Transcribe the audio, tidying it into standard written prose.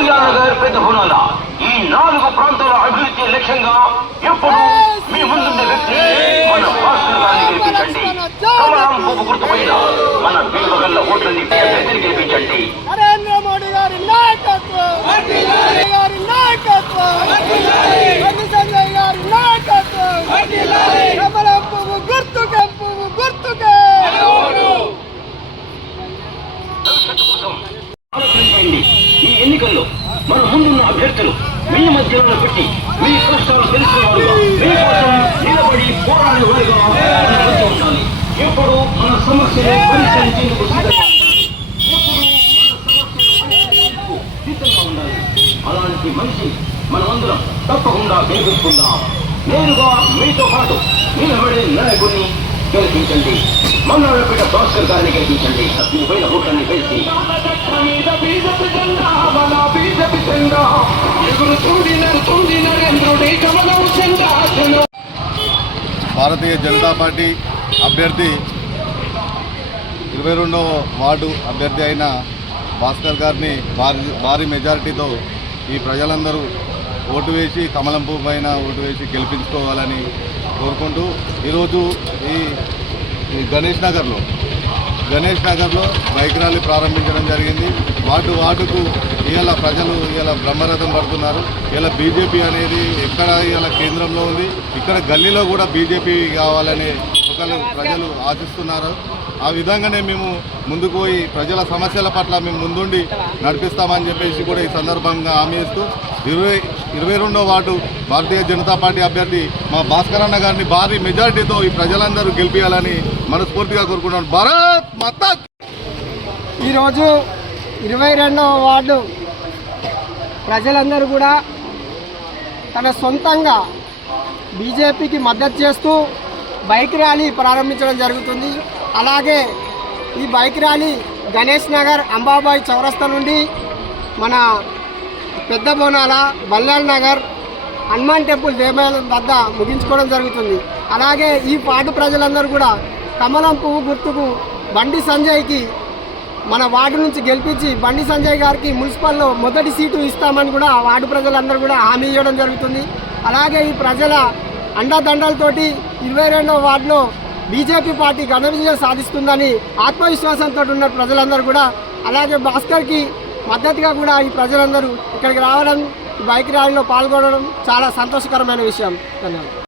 కళ్యాణనగర్, పెద్దహోనాల ఈ 4 ప్రాంతాల అభివృద్ధి లక్ష్యంగా ఎప్పుడు మీ ముందుండే వ్యక్తి మన భాస్కర్ గారిని గెలిపించండి. కమలం పువ్వు గుర్తుపైన మన విలువగల్ల ఓట్లని అభ్యర్థిని గెలిపించండి. నరేంద్ర మోడీ గారి నాయకత్వం, గారి నాయకత్వం, సంజయ్ గారి నాయకత్వం, కమలం పువ్వు గుర్తుకే, పువ్వు గుర్తుకే. ఈ ఎన్నికల్లో మన ముందున్న అభ్యర్థులు మీ మధ్యలో పెట్టి మీ కష్టాలు తెలుసుకున్నవారుగా మీకోసం నిలబడి పోరాడే వారిగా మన మధ్య ఉండాలి. ఎప్పుడు మన సమస్యలు పరిష్కరించేందుకు సిద్ధంగా ఉండాలి. అలాంటి మనిషి మనమందరం తప్పకుండా గెలిపించుకుందాం. నేరుగా మీతో పాటు నిలబడే నాయకుడిని గెలిపించండి. మన్నాడపేట భాస్కర్ గారిని గెలిపించండి. మీ పైన ఓట్లన్నీ వేసి భారతీయ జనతా పార్టీ అభ్యర్థి 22వ వార్డు అభ్యర్థి అయిన భాస్కర్ గారిని భారీ మెజారిటీతో ఈ ప్రజలందరూ ఓటు వేసి కమలం పువ్వు పైన ఓటు వేసి గెలిపించుకోవాలని కోరుకుంటూ ఈరోజు ఈ గణేష్ నగర్లో బైక్ ర్యాలీ ప్రారంభించడం జరిగింది. వార్డుకు ఇవాళ ప్రజలు ఇవాళ బ్రహ్మరథం పడుతున్నారు. ఇలా బీజేపీ అనేది ఎక్కడ ఇవాళ కేంద్రంలో ఉంది, ఇక్కడ గల్లీలో కూడా బీజేపీ కావాలని ప్రజలు ఆశిస్తున్నారు. ఆ విధంగానే మేము ముందుకు పోయి ప్రజల సమస్యల పట్ల మేము ముందుండి నడిపిస్తామని చెప్పేసి కూడా ఈ సందర్భంగా హామీ ఇస్తూ 22వ వార్డు భారతీయ జనతా పార్టీ అభ్యర్థి మా భాస్కర్ అన్న గారిని భారీ మెజారిటీతో ఈ ప్రజలందరూ గెలిపించాలని మనస్ఫూర్తిగా కోరుకుంటున్నాను. భారత్ మాతా. ఈరోజు 22వ వార్డు ప్రజలందరూ కూడా తన సొంతంగా బీజేపీకి మద్దతు చేస్తూ బైక్ ర్యాలీ ప్రారంభించడం జరుగుతుంది. అలాగే ఈ బైక్ ర్యాలీ గణేష్ నగర్, అంబాబాయి చౌరస్తా నుండి మన పెద్ద బోనాల, బల్లాల్ నగర్, హనుమాన్ టెంపుల్ దేవాలయం వద్ద ముగించుకోవడం జరుగుతుంది. అలాగే ఈ వార్డు ప్రజలందరూ కూడా కమలం పువ్వు గుర్తుకు బండి సంజయ్కి మన వార్డు నుంచి గెలిపించి బండి సంజయ్ గారికి మున్సిపల్లో మొదటి సీటు ఇస్తామని కూడా వార్డు ప్రజలందరూ కూడా హామీ ఇవ్వడం జరుగుతుంది. అలాగే ఈ ప్రజల అండదండలతోటి 22వ వార్డులో బీజేపీ పార్టీ ఘన విజయం సాధిస్తుందని ఆత్మవిశ్వాసంతో ఉన్న ప్రజలందరూ కూడా, అలాగే భాస్కర్కి మద్దతుగా కూడా ఈ ప్రజలందరూ ఇక్కడికి రావడం, బైక్ ర్యాలీలో పాల్గొనడం చాలా సంతోషకరమైన విషయం. ధన్యవాదాలు.